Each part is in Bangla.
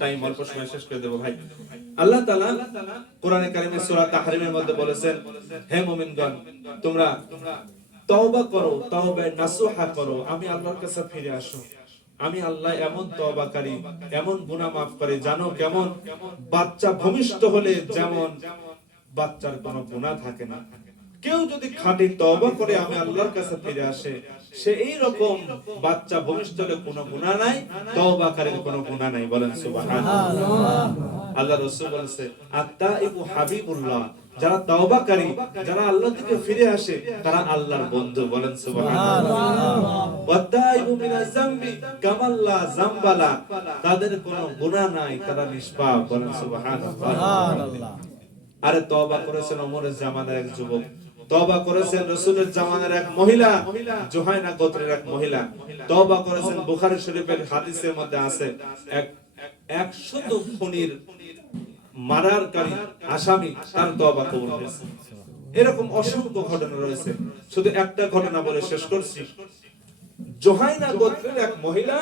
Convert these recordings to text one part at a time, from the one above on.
টাইম অল্প সময় শেষ করে দেব ভাই। আল্লাহ তাআলা কোরআনে কারিমে সূরা তাহরিমের মধ্যে বলেছেন, হে মুমিনগণ তোমরা তওবা করো, তওবা নাসুহা করো, আমি আল্লাহর কাছে ফিরে আসো। আমি আল্লাহ এমন তওবাকারী, এমন গুনাহ মাফ করে, জানো কেমন? বাচ্চা ভূমিষ্ঠ হলে যেমন বাচ্চার কোনো গুনাহ থাকে না, কেউ যদি খাঁটি তওবা করে আমি আল্লাহর কাছে ফিরে আসে, সে এই রকম বাচ্চা ভূমিষ্ঠ হলে কোনো গুনাহ নাই, তওবাকারীর কোনো গুনাহ নাই। বলেন সুবহানাল্লাহ। আল্লাহ রাসূল বলেছে, আত-তাইবু হাবিবুল্লাহ, যারা তওবাকারী, যারা আল্লাহ থেকে ফিরে আসে, তারা আল্লাহর বন্ধু। বলেন সুবহানাল্লাহ। ওয়াত-তাইবু মিনাজ যামবি কামাল্লা যামবালা, তাদের কোনো গুনাহ নাই, তারা নিষ্পাপ। বলেন সুবহানাল্লাহ। আরে তওবা করেছেন ওমরের জামানার এক যুবক, তওবা করেছেন রাসূলের জামানার এক মহিলা, জুহাইনা গোত্রের এক মহিলা, তওবা করেছেন বুখারী শরীফের হাদিসের মধ্যে আছে, এক 100 খুনির মারারকারী আসামি তার তওবা কবুল হয়েছে। এরকম অসংখ্য ঘটনা রয়েছে। শুধু একটা ঘটনা বলে শেষ করছি। জুহাইনা গোত্রের এক মহিলা,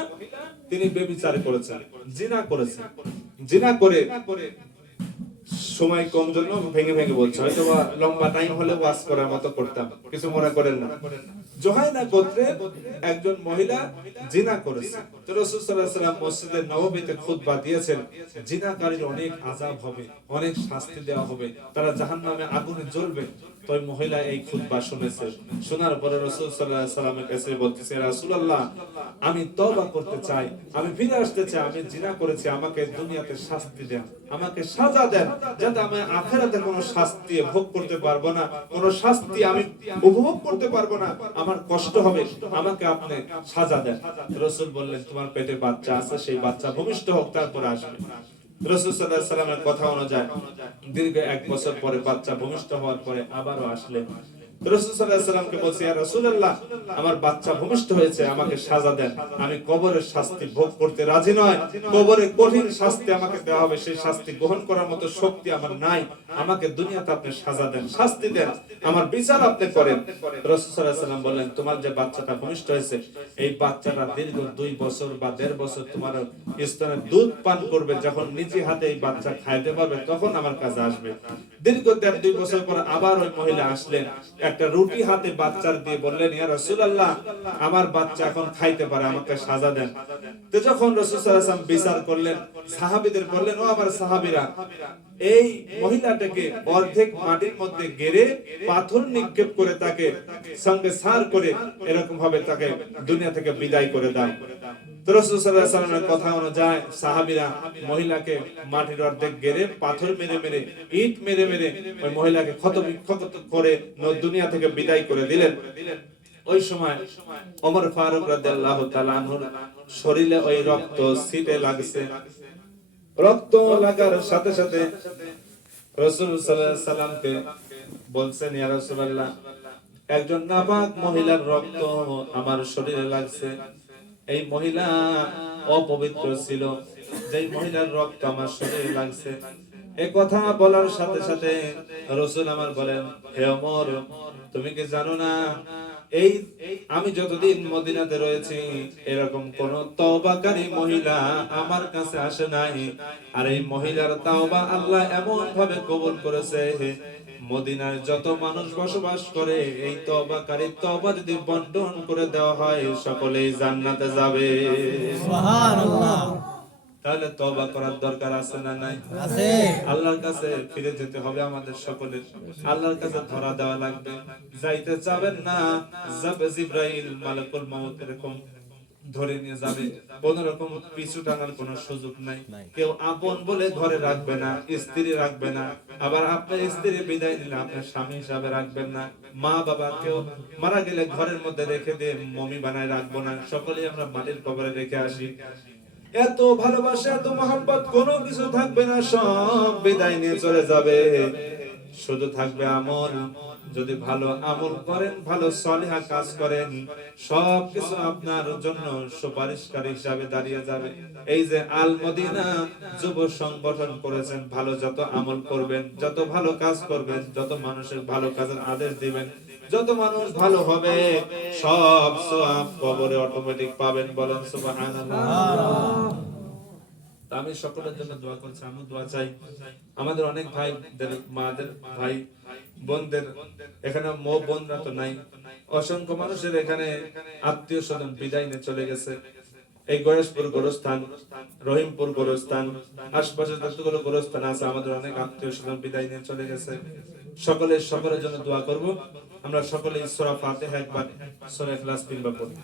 তিনি ব্যভিচার করেছেন, জিনা করেছেন। জিনা করে, সময় কম জন্য ভেঙে ভেঙে বলছে, হয়তো লম্বা টাইম হলে ওয়াজ করার মতো করতাম, কিছু মনে করেন না। জুহাইনা গোত্রের একজন মহিলা জিনা করেছে। তো রাসূল সাল্লাল্লাহু আলাইহি ওয়াসাল্লাম মসজিদে নববীতে খুতবা দিয়েছেন, জিনাকারীর অনেক আযাব হবে, অনেক শাস্তি দেওয়া হবে, তারা জাহান্নামে আগুনে জ্বলবে। তো ওই মহিলা এই খুতবা শুনেছে, শোনার পরে রাসূল সাল্লাল্লাহু আলাইহি ওয়াসাল্লামের কাছে বলতেছে, রাসূলুল্লাহ, আমি তওবা করতে চাই, আমি ফিরে আসতে চাই, আমি জিনা করেছি, আমাকে দুনিয়াতে শাস্তি দেন, আমাকে সাজা দেন, যাতে আমি আখিরাতে কোনো শাস্তি ভোগ করতে পারবো না, কোনো শাস্তি আমি উপভোগ করতে পারবো না, আমার কষ্ট হবে, আমাকে আপনি সাজা দেন। রাসূল বললেন, তোমার পেটে বাচ্চা আছে, সেই বাচ্চা ভূমিষ্ঠ হোক, তারপর আসবে। রাসূল সাল্লাল্লাহু আলাইহি ওয়াসাল্লামের কথা অনুযায়ী দীর্ঘ 1 বছর পরে বাচ্চা ভূমিষ্ঠ হওয়ার পরে আবারও আসলেন। রাসূল সাল্লাল্লাহু আলাইহি ওয়াসাল্লামকে বলছি, ইয়া রাসূলুল্লাহ, আমার বাচ্চা ভূমিষ্ঠ হয়েছে, আমাকে সাজা দেন, আমি কবরের শাস্তি ভোগ করতে রাজি নয়, কবরে কঠিন শাস্তি আমাকে দেওয়া হবে, সেই শাস্তি গ্রহণ করার মতো শক্তি আমার নাই, আমাকে দুনিয়াতে আপনি সাজা দেন, শাস্তি দেন, আমার বিচার আপনি করেন। রাসূল সাল্লাল্লাহু আলাইহি ওয়াসাল্লাম বললেন, তোমার যে বাচ্চাটা ভূমিষ্ঠ হয়েছে, এই বাচ্চাটা দীর্ঘ 2 বছর বা 1.5 বছর তোমার স্তনের দুধ পান করবে, যখন নিজে হাতে এই বাচ্চা খাইতে পারবে তখন আমার কাছে আসবে। দীর্ঘ 1.5-2 বছর পর আবার ওই মহিলা আসলেন, একটা রুটি হাতে বাচ্চার দিয়ে বললেন, ইয়া রাসূলুল্লাহ, আমার বাচ্চা এখন খাইতে পারে, আমাকে সাজা দেন। তো যখন রাসূল সাল্লাল্লাহু আলাইহি ওয়াসাল্লাম বিচার করলেন, সাহাবীদের বললেন, ও আমার সাহাবীরা, এই মহিলাটাকে অর্ধেক মাটির মধ্যে গেড়ে পাথর নিক্ষেপ করে তাকে সঙ্গে সার করে এরকম ভাবে তাকে দুনিয়া থেকে বিদায় করে দাও। তো রাসূল সাল্লাল্লাহু আলাইহি ওয়াসাল্লামের কথা অনুযায়ী সাহাবীরা মহিলাকে মাটির অর্ধেক গেড়ে পাথর মেরে মেরে, ইট মেরে মেরে ওই মহিলাকে ক্ষত বিক্ষত করে দুনিয়া থেকে বিদায় করে দিলেন। ওই সময় ওমর ফারুক রাদিয়াল্লাহু তাআলা আনহুর শরীরে ওই রক্ত ছিটে লাগছে। রক্ত লাগার সাথে সাথে রাসূল সাল্লাল্লাহু আলাইহি ওয়াসাল্লামকে বলছেন, ইয়া রাসূলুল্লাহ, একজন নাপাক মহিলার রক্ত আমার শরীরে লাগছে। এই মহিলা অপবিত্র ছিল, যেই মহিলার রক্ত আমার শরীরে লাগছে। এই কথা বলার সাথে সাথে রাসূল আমার বলেন, হে ওমর, তুমি কি জানো না, এই আমি যতদিন মদিনাতে রয়েছি এরকম কোন তওবাকারী মহিলা আমার কাছে আসে নাই, আর এই মহিলার তাওবা আল্লাহ এমন ভাবে কবুল করেছে, মদিনার যত মানুষ বসবাস করে এই তওবাকারীর তওবা যদি বন্টন করে দেওয়া হয় সকলেই জান্নাতে যাবে। সুবহানাল্লাহ। তাহলে তওবা করার দরকার আছে না নাই? আছে। আল্লাহর কাছে ফিরে যেতে হবে আমাদের সকলের, আল্লাহর কাছে ধরা দেওয়া লাগবে। যাইতে চাবেন না, যাবে জিবরাইল মালাকুল মউত এরকম ধরে নিয়ে যাবে, কোন রকম পিছু টানার কোনো সুযোগ নাই। কেউ আপন বলে ঘরে রাখবে না, স্ত্রী রাখবে না, আবার আপনার স্ত্রী বিদায় নিলে আপনার স্বামী হিসাবে রাখবেন না। মা বাবা কেউ মারা গেলে ঘরের মধ্যে রেখে দিয়ে মমি বানায় রাখবো না, সকলেই আমরা মাটির কবরে রেখে আসি। এত ভালোবাসা, এত মহব্বত কোনো কিছু থাকবে না, সব বিদায় নিয়ে চলে যাবে। শুধু থাকবে আমল। যদি ভালো আমল করেন, ভালো সালিহা কাজ করেন, সবকিছু আপনার জন্য সুপারিশকারী হিসাবে দাঁড়িয়ে যাবে। এই যে আল মদিনা যুব সংগঠন করেছেন, ভালো যত আমল করবেন, যত ভালো কাজ করবেন, যত মানুষের ভালো কাজের আদেশ দিবেন, যত মানুষ ভালো হবে, সব সওয়াব কবরে অটোমেটিক পাবেন। বলেন সুবহানাল্লাহ। তা আমি সকলের জন্য দোয়া করছি, আমি দোয়া চাই। আমাদের অনেক ভাইদের, মাদের, ভাই বোনদের, এখানে বোনরা তো নাই, অসংখ্য মানুষের এখানে আত্মীয় স্বজন বিদায় নিয়ে চলে গেছে। এই গয়েশপুর গোরস্থান, রহিমপুর গোরস্থান, আশপাশে যতগুলো গোরস্থান আছে, আমাদের অনেক আত্মীয় স্বজন বিদায় নিয়ে চলে গেছে। সকলের জন্য দোয়া করব। আমরা সকলে সূরা ফাতিহা একবার, সূরা ইখলাস তিনবার পড়ব।